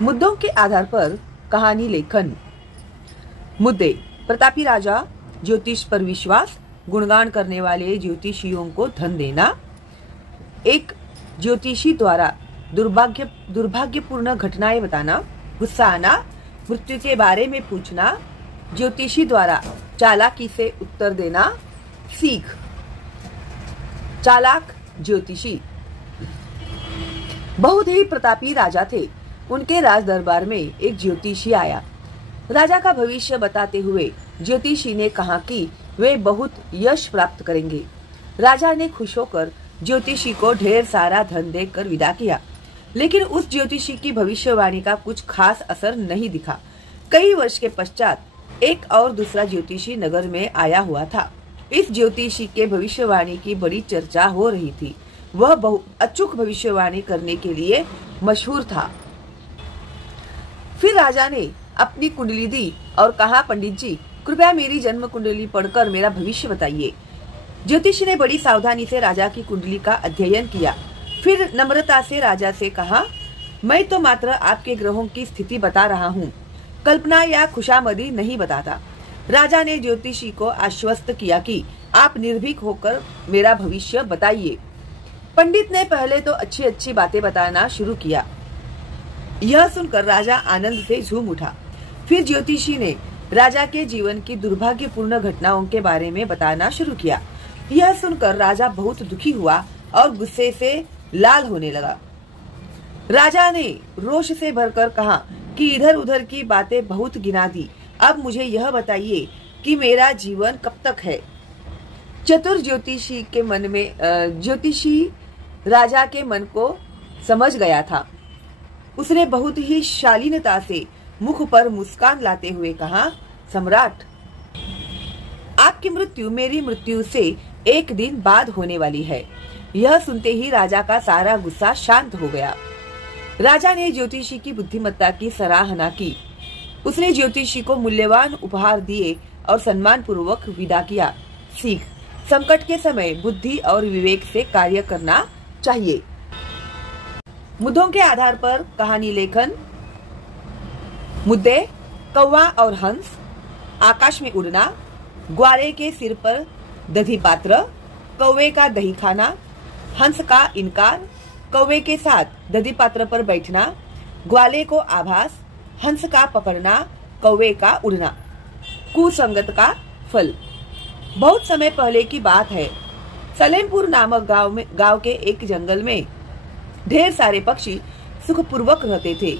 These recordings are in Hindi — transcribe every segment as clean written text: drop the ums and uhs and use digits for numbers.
मुद्दों के आधार पर कहानी लेखन। मुद्दे: प्रतापी राजा, ज्योतिष पर विश्वास, गुणगान करने वाले ज्योतिषियों को धन देना, एक ज्योतिषी द्वारा दुर्भाग्यपूर्ण घटनाएं बताना, गुस्सा आना, मृत्यु के बारे में पूछना, ज्योतिषी द्वारा चालाकी से उत्तर देना। सीख: चालाक ज्योतिषी बहुत ही प्रतापी राजा थे। उनके राज दरबार में एक ज्योतिषी आया। राजा का भविष्य बताते हुए ज्योतिषी ने कहा कि वे बहुत यश प्राप्त करेंगे। राजा ने खुश होकर ज्योतिषी को ढेर सारा धन देकर विदा किया, लेकिन उस ज्योतिषी की भविष्यवाणी का कुछ खास असर नहीं दिखा। कई वर्ष के पश्चात एक और दूसरा ज्योतिषी नगर में आया हुआ था। इस ज्योतिषी के भविष्यवाणी की बड़ी चर्चा हो रही थी। वह अचूक भविष्यवाणी करने के लिए मशहूर था। फिर राजा ने अपनी कुंडली दी और कहा, पंडित जी, कृपया मेरी जन्म कुंडली पढ़कर मेरा भविष्य बताइए। ज्योतिषी ने बड़ी सावधानी से राजा की कुंडली का अध्ययन किया। फिर नम्रता से राजा से कहा, मैं तो मात्र आपके ग्रहों की स्थिति बता रहा हूँ, कल्पना या खुशामदी नहीं बताता। राजा ने ज्योतिषी को आश्वस्त किया कि आप निर्भीक होकर मेरा भविष्य बताइए। पंडित ने पहले तो अच्छी अच्छी बातें बताना शुरू किया। यह सुनकर राजा आनंद से झूम उठा। फिर ज्योतिषी ने राजा के जीवन की दुर्भाग्यपूर्ण घटनाओं के बारे में बताना शुरू किया। यह सुनकर राजा बहुत दुखी हुआ और गुस्से से लाल होने लगा। राजा ने रोष से भरकर कहा कि इधर उधर की बातें बहुत गिना दी, अब मुझे यह बताइए कि मेरा जीवन कब तक है। चतुर ज्योतिषी राजा के मन को समझ गया था। उसने बहुत ही शालीनता से मुख पर मुस्कान लाते हुए कहा, सम्राट, आपकी मृत्यु मेरी मृत्यु से एक दिन बाद होने वाली है। यह सुनते ही राजा का सारा गुस्सा शांत हो गया। राजा ने ज्योतिषी की बुद्धिमत्ता की सराहना की। उसने ज्योतिषी को मूल्यवान उपहार दिए और सम्मान पूर्वक विदा किया। सीख: संकट के समय बुद्धि और विवेक से कार्य करना चाहिए। मुद्दों के आधार पर कहानी लेखन। मुद्दे: कौवा और हंस, आकाश में उड़ना, ग्वाले के सिर पर दधी पात्र, कौवे का दही खाना, हंस का इनकार, कौवे के साथ दधी पात्र पर बैठना, ग्वाले को आभास, हंस का पकड़ना, कौवे का उड़ना। कुसंगत का फल। बहुत समय पहले की बात है। सलेमपुर नामक गांव के एक जंगल में ढेर सारे पक्षी सुखपूर्वक रहते थे।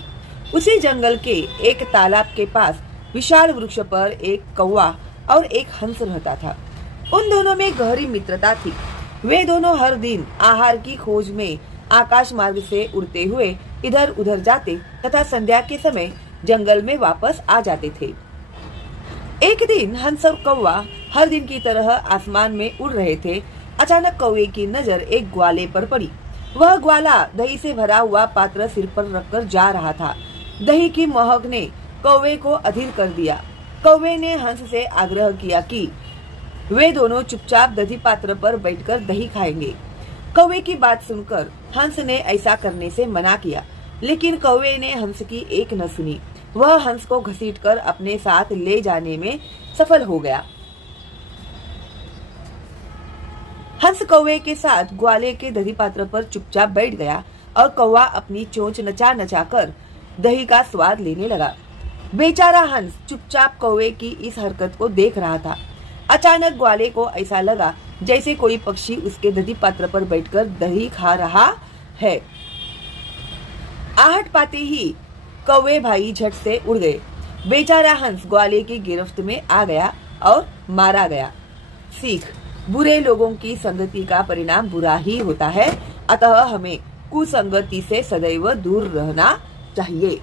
उसी जंगल के एक तालाब के पास विशाल वृक्ष पर एक कौवा और एक हंस रहता था। उन दोनों में गहरी मित्रता थी। वे दोनों हर दिन आहार की खोज में आकाश मार्ग से उड़ते हुए इधर उधर जाते तथा संध्या के समय जंगल में वापस आ जाते थे। एक दिन हंस और कौवा हर दिन की तरह आसमान में उड़ रहे थे। अचानक कौवे की नजर एक ग्वाले पर पड़ी। वह ग्वाला दही से भरा हुआ पात्र सिर पर रखकर जा रहा था। दही की महक ने कौवे को अधीर कर दिया। कौवे ने हंस से आग्रह किया कि वे दोनों चुपचाप दही पात्र पर बैठकर दही खाएंगे। कौवे की बात सुनकर हंस ने ऐसा करने से मना किया, लेकिन कौवे ने हंस की एक न सुनी। वह हंस को घसीटकर अपने साथ ले जाने में सफल हो गया। हंस कौवे के साथ ग्वाले के दही पात्र पर चुपचाप बैठ गया और कौवा अपनी चोंच नचा नचा कर दही का स्वाद लेने लगा। बेचारा हंस चुपचाप कौवे की इस हरकत को देख रहा था। अचानक ग्वाले को ऐसा लगा जैसे कोई पक्षी उसके दही पात्र पर बैठकर दही खा रहा है। आहट पाते ही कौवे भाई झट से उड़ गए। बेचारा हंस ग्वाले की गिरफ्त में आ गया और मारा गया। सीख: बुरे लोगों की संगति का परिणाम बुरा ही होता है, अतः हमें कुसंगति से सदैव दूर रहना चाहिए।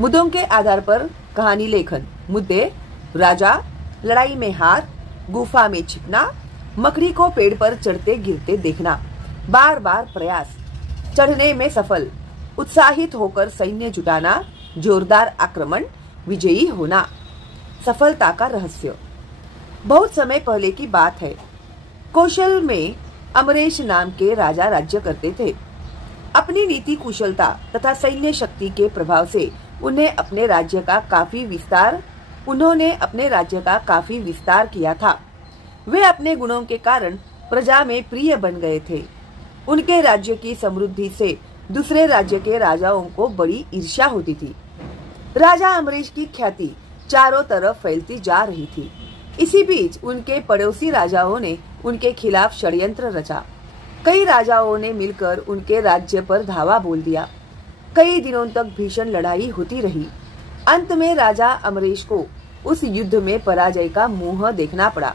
मुद्दों के आधार पर कहानी लेखन। मुद्दे: राजा, लड़ाई में हार, गुफा में छिपना, मकड़ी को पेड़ पर चढ़ते गिरते देखना, बार बार प्रयास, चढ़ने में सफल, उत्साहित होकर सैन्य जुटाना, जोरदार आक्रमण, विजयी होना। सफलता का रहस्य। बहुत समय पहले की बात है। कौशल में अमरेश नाम के राजा राज्य करते थे। अपनी नीति कुशलता तथा सैन्य शक्ति के प्रभाव से उन्होंने अपने राज्य का काफी विस्तार किया था। वे अपने गुणों के कारण प्रजा में प्रिय बन गए थे। उनके राज्य की समृद्धि से दूसरे राज्य के राजाओं को बड़ी ईर्ष्या होती थी। राजा अम्बरीश की ख्याति चारों तरफ फैलती जा रही थी। इसी बीच उनके पड़ोसी राजाओं ने उनके खिलाफ षड्यंत्र रचा। कई राजाओं ने मिलकर उनके राज्य पर धावा बोल दिया। कई दिनों तक भीषण लड़ाई होती रही। अंत में राजा अम्बरीश को उस युद्ध में पराजय का मुंह देखना पड़ा।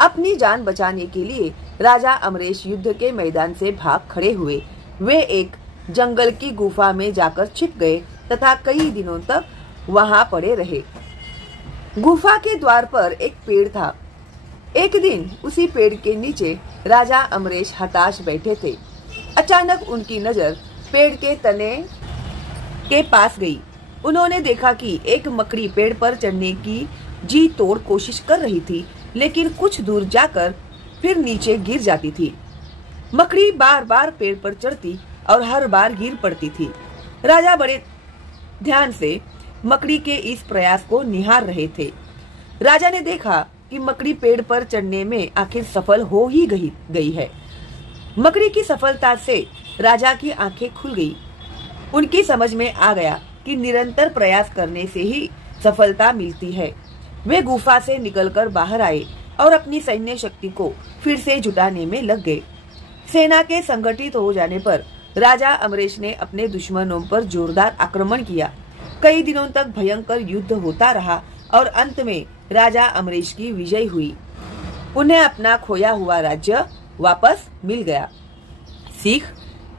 अपनी जान बचाने के लिए राजा अम्बरीश युद्ध के मैदान से भाग खड़े हुए। वे एक जंगल की गुफा में जाकर छिप गए तथा कई दिनों तक वहां पड़े रहे। गुफा के द्वार पर एक पेड़ था। एक दिन उसी पेड़ के नीचे राजा अम्बरीश हताश बैठे थे। अचानक उनकी नजर पेड़ के तने के पास गई। उन्होंने देखा कि एक मकड़ी पेड़ पर चढ़ने की जी तोड़ कोशिश कर रही थी, लेकिन कुछ दूर जाकर फिर नीचे गिर जाती थी। मकड़ी बार बार पेड़ पर चढ़ती और हर बार गिर पड़ती थी। राजा बड़े ध्यान से मकड़ी के इस प्रयास को निहार रहे थे। राजा ने देखा कि मकड़ी पेड़ पर चढ़ने में आखिर सफल हो ही गई है। मकड़ी की सफलता से राजा की आंखें खुल गई। उनकी समझ में आ गया कि निरंतर प्रयास करने से ही सफलता मिलती है। वे गुफा से निकलकर बाहर आए और अपनी सैन्य शक्ति को फिर से जुटाने में लग गए। सेना के संगठित हो जाने पर राजा अम्बरीश ने अपने दुश्मनों पर जोरदार आक्रमण किया। कई दिनों तक भयंकर युद्ध होता रहा और अंत में राजा अम्बरीश की विजय हुई। उन्हें अपना खोया हुआ राज्य वापस मिल गया। सीख: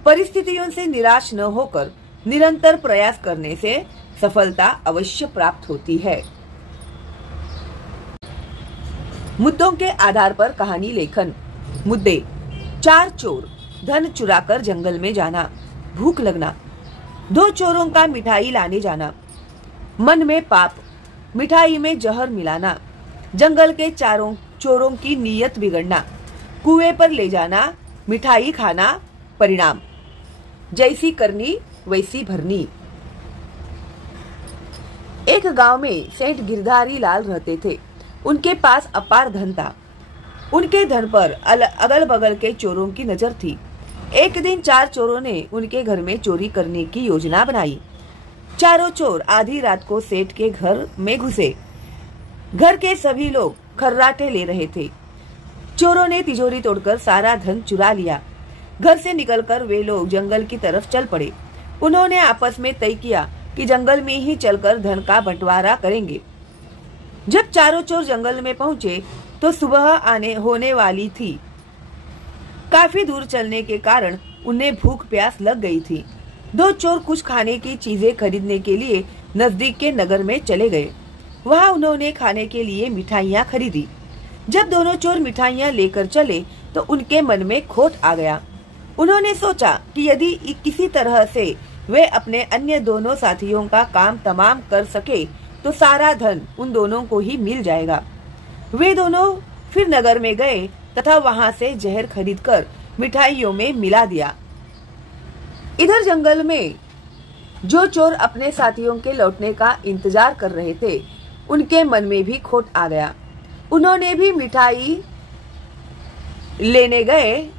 परिस्थितियों से निराश न होकर निरंतर प्रयास करने से सफलता अवश्य प्राप्त होती है। मुद्दों के आधार पर कहानी लेखन। मुद्दे: 4 चोर, धन चुराकर जंगल में जाना, भूख लगना, 2 चोरों का मिठाई लाने जाना, मन में पाप, मिठाई में जहर मिलाना, जंगल के चारों चोरों की नीयत बिगड़ना, कुएं पर ले जाना, मिठाई खाना, परिणाम: जैसी करनी वैसी भरनी। एक गांव में सेठ गिरधारी लाल रहते थे। उनके पास अपार धन था। उनके धन पर अगल बगल के चोरों की नजर थी। एक दिन 4 चोरों ने उनके घर में चोरी करने की योजना बनाई। चारों चोर आधी रात को सेठ के घर में घुसे। घर के सभी लोग खर्राटे ले रहे थे। चोरों ने तिजोरी तोड़कर सारा धन चुरा लिया। घर से निकलकर वे लोग जंगल की तरफ चल पड़े। उन्होंने आपस में तय किया कि जंगल में ही चलकर धन का बंटवारा करेंगे। जब चारों चोर जंगल में पहुंचे तो सुबह होने वाली थी। काफी दूर चलने के कारण उन्हें भूख प्यास लग गई थी। 2 चोर कुछ खाने की चीजें खरीदने के लिए नजदीक के नगर में चले गए। वहां उन्होंने खाने के लिए मिठाइयां खरीदी। जब दोनों चोर मिठाइयां लेकर चले तो उनके मन में खोट आ गया। उन्होंने सोचा कि यदि किसी तरह से वे अपने अन्य दोनों साथियों का काम तमाम कर सके तो सारा धन उन दोनों को ही मिल जाएगा। वे दोनों फिर नगर में गए तथा वहां से जहर खरीदकर मिठाइयों में मिला दिया। इधर जंगल में जो चोर अपने साथियों के लौटने का इंतजार कर रहे थे, उनके मन में भी खोट आ गया। उन्होंने भी मिठाई लेने गए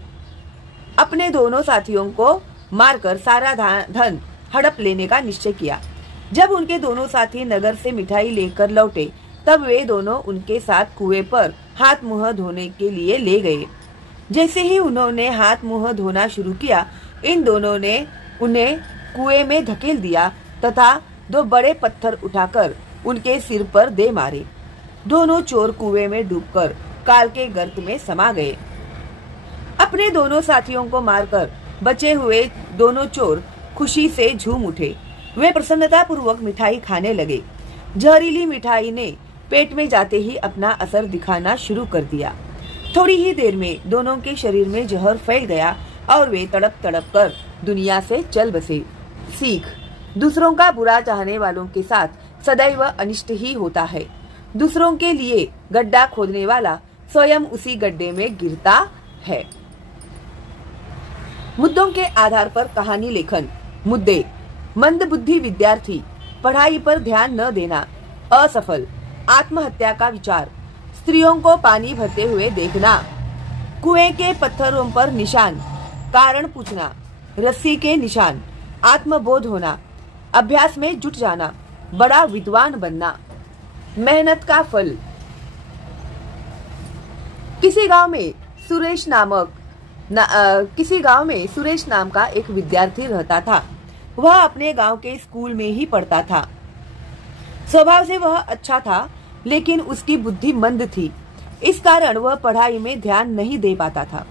अपने दोनों साथियों को मारकर सारा धन हड़प लेने का निश्चय किया। जब उनके दोनों साथी नगर से मिठाई लेकर लौटे तब वे दोनों उनके साथ कुएं पर हाथ मुंह धोने के लिए ले गए। जैसे ही उन्होंने हाथ मुंह धोना शुरू किया, इन दोनों ने उन्हें कुएं में धकेल दिया तथा 2 बड़े पत्थर उठाकर उनके सिर पर दे मारे। दोनों चोर कुएं में डूबकर काल के गर्त में समा गए। अपने दोनों साथियों को मारकर बचे हुए दोनों चोर खुशी से झूम उठे। वे प्रसन्नता पूर्वक मिठाई खाने लगे। जहरीली मिठाई ने पेट में जाते ही अपना असर दिखाना शुरू कर दिया। थोड़ी ही देर में दोनों के शरीर में जहर फैल गया और वे तड़प तड़प कर दुनिया से चल बसे। सीख: दूसरों का बुरा चाहने वालों के साथ सदैव अनिष्ट ही होता है। दूसरों के लिए गड्ढा खोदने वाला स्वयं उसी गड्ढे में गिरता है। मुद्दों के आधार पर कहानी लेखन। मुद्दे: मंदबुद्धि विद्यार्थी, पढ़ाई पर ध्यान न देना, असफल, आत्महत्या का विचार, स्त्रियों को पानी भरते हुए देखना, कुएं के पत्थरों पर निशान, कारण पूछना, रस्सी के निशान, आत्मबोध होना, अभ्यास में जुट जाना, बड़ा विद्वान बनना, मेहनत का फल। किसी गांव में सुरेश नाम का एक विद्यार्थी रहता था। वह अपने गांव के स्कूल में ही पढ़ता था। स्वभाव से वह अच्छा था, लेकिन उसकी बुद्धि मंद थी। इस कारण वह पढ़ाई में ध्यान नहीं दे पाता था।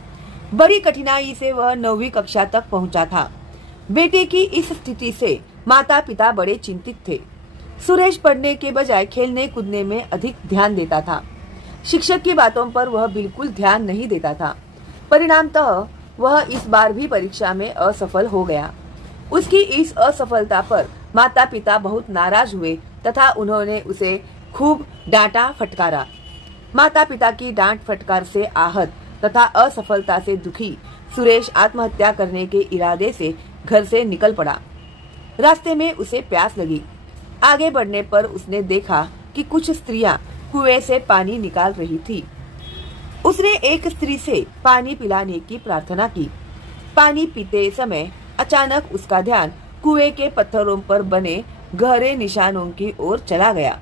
बड़ी कठिनाई से वह 9वीं कक्षा तक पहुंचा था। बेटे की इस स्थिति से माता पिता बड़े चिंतित थे। सुरेश पढ़ने के बजाय खेलने कूदने में अधिक ध्यान देता था। शिक्षक की बातों पर वह बिल्कुल ध्यान नहीं देता था। परिणामतः वह इस बार भी परीक्षा में असफल हो गया। उसकी इस असफलता पर माता पिता बहुत नाराज हुए तथा उन्होंने उसे खूब डांटा फटकारा। माता पिता की डांट फटकार से आहत तथा असफलता से दुखी सुरेश आत्महत्या करने के इरादे से घर से निकल पड़ा। रास्ते में उसे प्यास लगी। आगे बढ़ने पर उसने देखा कि कुछ स्त्रियां कुएं से पानी निकाल रही थी। उसने एक स्त्री से पानी पिलाने की प्रार्थना की। पानी पीते समय अचानक उसका ध्यान कुएं के पत्थरों पर बने गहरे निशानों की ओर चला गया।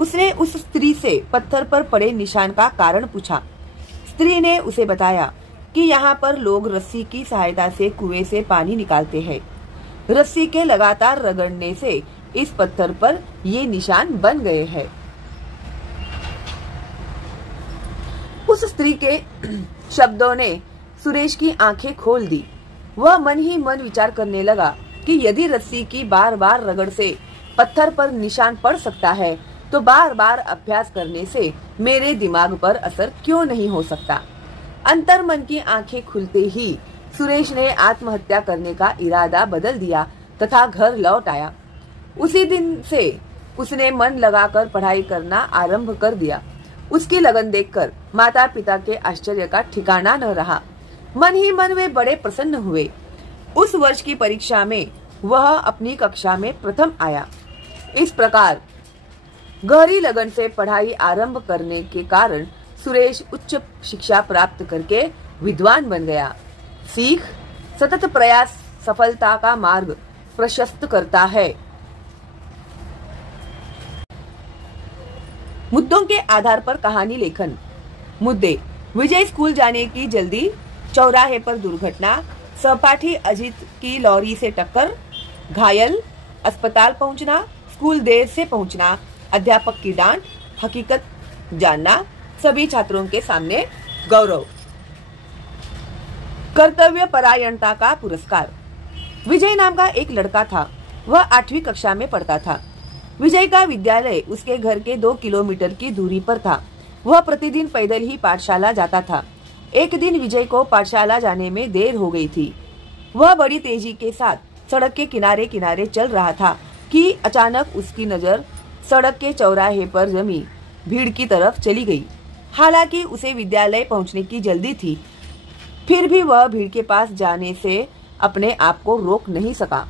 उसने उस स्त्री से पत्थर पर पड़े निशान का कारण पूछा। स्त्री ने उसे बताया कि यहाँ पर लोग रस्सी की सहायता से कुएं से पानी निकालते हैं। रस्सी के लगातार रगड़ने से इस पत्थर पर ये निशान बन गए हैं। उस स्त्री के शब्दों ने सुरेश की आंखें खोल दी। वह मन ही मन विचार करने लगा कि यदि रस्सी की बार बार रगड़ से पत्थर पर निशान पड़ सकता है, तो बार बार अभ्यास करने से मेरे दिमाग पर असर क्यों नहीं हो सकता। अंतर्मन की आंखें खुलते ही सुरेश ने आत्महत्या करने का इरादा बदल दिया तथा घर लौट आया। उसी दिन से उसने मन लगाकर पढ़ाई करना आरंभ कर दिया। उसकी लगन देखकर माता पिता के आश्चर्य का ठिकाना न रहा। मन ही मन वे बड़े प्रसन्न हुए। उस वर्ष की परीक्षा में वह अपनी कक्षा में प्रथम आया। इस प्रकार गहरी लगन से पढ़ाई आरंभ करने के कारण सुरेश उच्च शिक्षा प्राप्त करके विद्वान बन गया। सीख: सतत प्रयास सफलता का मार्ग प्रशस्त करता है। मुद्दों के आधार पर कहानी लेखन। मुद्दे: विजय स्कूल जाने की जल्दी, चौराहे पर दुर्घटना, सहपाठी अजित की लॉरी से टक्कर, घायल, अस्पताल पहुंचना, स्कूल देर से पहुंचना, अध्यापक की डांट, हकीकत जानना, सभी छात्रों के सामने गौरव। कर्तव्य परायणता का पुरस्कार। विजय नाम का एक लड़का था। वह 8वीं कक्षा में पढ़ता था। विजय का विद्यालय उसके घर के 2 किलोमीटर की दूरी पर था। वह प्रतिदिन पैदल ही पाठशाला जाता था। एक दिन विजय को पाठशाला जाने में देर हो गई थी। वह बड़ी तेजी के साथ सड़क के किनारे किनारे चल रहा था कि अचानक उसकी नजर सड़क के चौराहे पर जमी भीड़ की तरफ चली गई। हालांकि उसे विद्यालय पहुंचने की जल्दी थी, फिर भी वह भीड़ के पास जाने से अपने आप को रोक नहीं सका।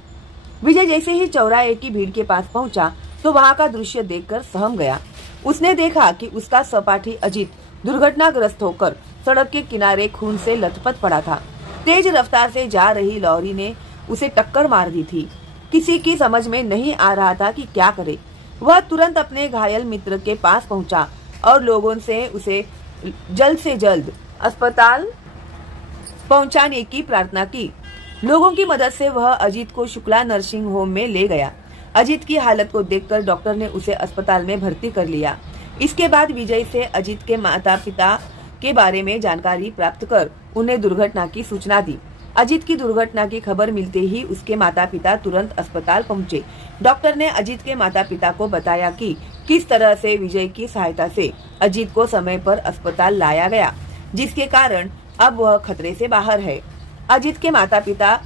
विजय जैसे ही चौराहे की भीड़ के पास पहुंचा तो वहां का दृश्य देखकर सहम गया। उसने देखा कि उसका सहपाठी अजित दुर्घटनाग्रस्त होकर सड़क के किनारे खून से लथपथ पड़ा था। तेज रफ्तार से जा रही लॉरी ने उसे टक्कर मार दी थी। किसी की समझ में नहीं आ रहा था कि क्या करे। वह तुरंत अपने घायल मित्र के पास पहुंचा और लोगों से उसे जल्द से जल्द अस्पताल पहुंचाने की प्रार्थना की। लोगों की मदद से वह अजित को शुक्ला नर्सिंग होम में ले गया। अजित की हालत को देखकर डॉक्टर ने उसे अस्पताल में भर्ती कर लिया। इसके बाद विजय से अजित के माता पिता के बारे में जानकारी प्राप्त कर उन्हें दुर्घटना की सूचना दी। अजित की दुर्घटना की खबर मिलते ही उसके माता पिता तुरंत अस्पताल पहुंचे। डॉक्टर ने अजित के माता पिता को बताया कि किस तरह से विजय की सहायता से अजित को समय पर अस्पताल लाया गया, जिसके कारण अब वह खतरे से बाहर है। अजित के माता पिता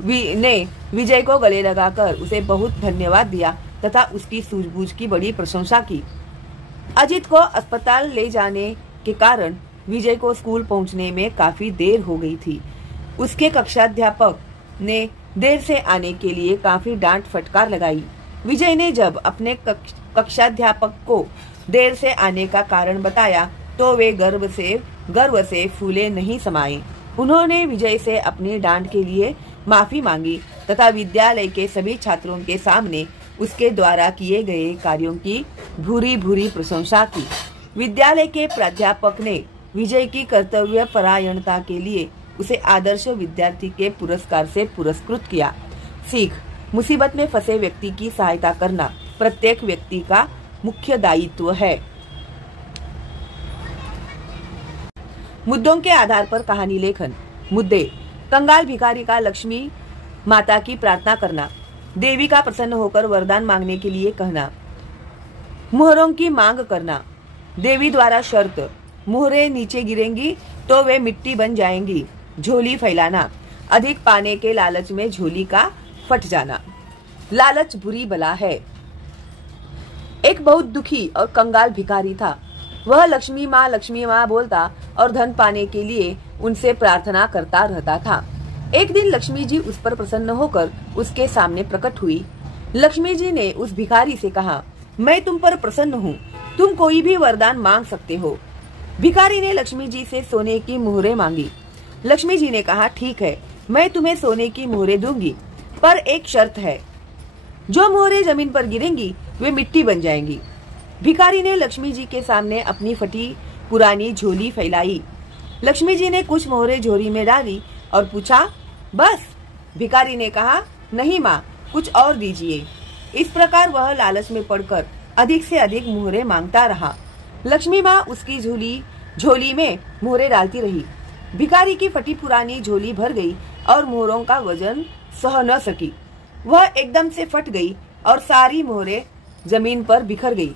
ने विजय को गले लगाकर उसे बहुत धन्यवाद दिया तथा उसकी सूझबूझ की बड़ी प्रशंसा की। अजित को अस्पताल ले जाने के कारण विजय को स्कूल पहुंचने में काफी देर हो गई थी। उसके कक्षाध्यापक ने देर से आने के लिए काफी डांट फटकार लगाई। विजय ने जब अपने कक्षाध्यापक को देर से आने का कारण बताया तो वे गर्व से फूले नहीं समाये। उन्होंने विजय से अपनी डांट के लिए माफी मांगी तथा विद्यालय के सभी छात्रों के सामने उसके द्वारा किए गए कार्यों की भूरी भूरी प्रशंसा की। विद्यालय के प्राध्यापक ने विजय की कर्तव्य परायणता के लिए उसे आदर्श विद्यार्थी के पुरस्कार से पुरस्कृत किया। सीख: मुसीबत में फंसे व्यक्ति की सहायता करना प्रत्येक व्यक्ति का मुख्य दायित्व है। मुद्दों के आधार पर कहानी लेखन। मुद्दे: कंगाल भिखारी का लक्ष्मी माता की प्रार्थना करना, देवी का प्रसन्न होकर वरदान मांगने के लिए कहना, मुहरों की मांग करना, देवी द्वारा शर्त, मुहरें नीचे गिरेंगी तो वे मिट्टी बन जाएंगी, झोली फैलाना, अधिक पाने के लालच में झोली का फट जाना। लालच बुरी बला है। एक बहुत दुखी और कंगाल भिखारी था। वह लक्ष्मी माँ बोलता और धन पाने के लिए उनसे प्रार्थना करता रहता था। एक दिन लक्ष्मी जी उस पर प्रसन्न होकर उसके सामने प्रकट हुई। लक्ष्मी जी ने उस भिखारी से कहा, मैं तुम पर प्रसन्न हूँ, तुम कोई भी वरदान मांग सकते हो। भिखारी ने लक्ष्मी जी से सोने की मुहरें मांगी। लक्ष्मी जी ने कहा, ठीक है, मैं तुम्हें सोने की मुहरें दूंगी, पर एक शर्त है, जो मुहरें जमीन पर गिरेंगी वे मिट्टी बन जाएंगी। भिखारी ने लक्ष्मी जी के सामने अपनी फटी पुरानी झोली फैलाई। लक्ष्मी जी ने कुछ मोहरें झोली में डाली और पूछा, बस? भिखारी ने कहा, नहीं माँ, कुछ और दीजिए। इस प्रकार वह लालच में पड़कर अधिक से अधिक मोहरें मांगता रहा। लक्ष्मी माँ उसकी झोली में मोहरें डालती रही। भिखारी की फटी पुरानी झोली भर गई और मोहरों का वजन सह न सकी। वह एकदम से फट गई और सारी मोहरें जमीन पर बिखर गई।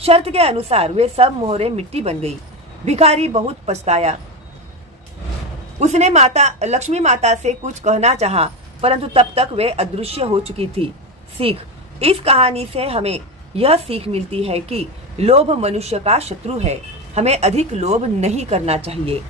शर्त के अनुसार वे सब मोहरें मिट्टी बन गई। भिखारी बहुत पछताया। उसने लक्ष्मी माता से कुछ कहना चाहा, परंतु तब तक वे अदृश्य हो चुकी थी। सीख: इस कहानी से हमें यह सीख मिलती है कि लोभ मनुष्य का शत्रु है। हमें अधिक लोभ नहीं करना चाहिए।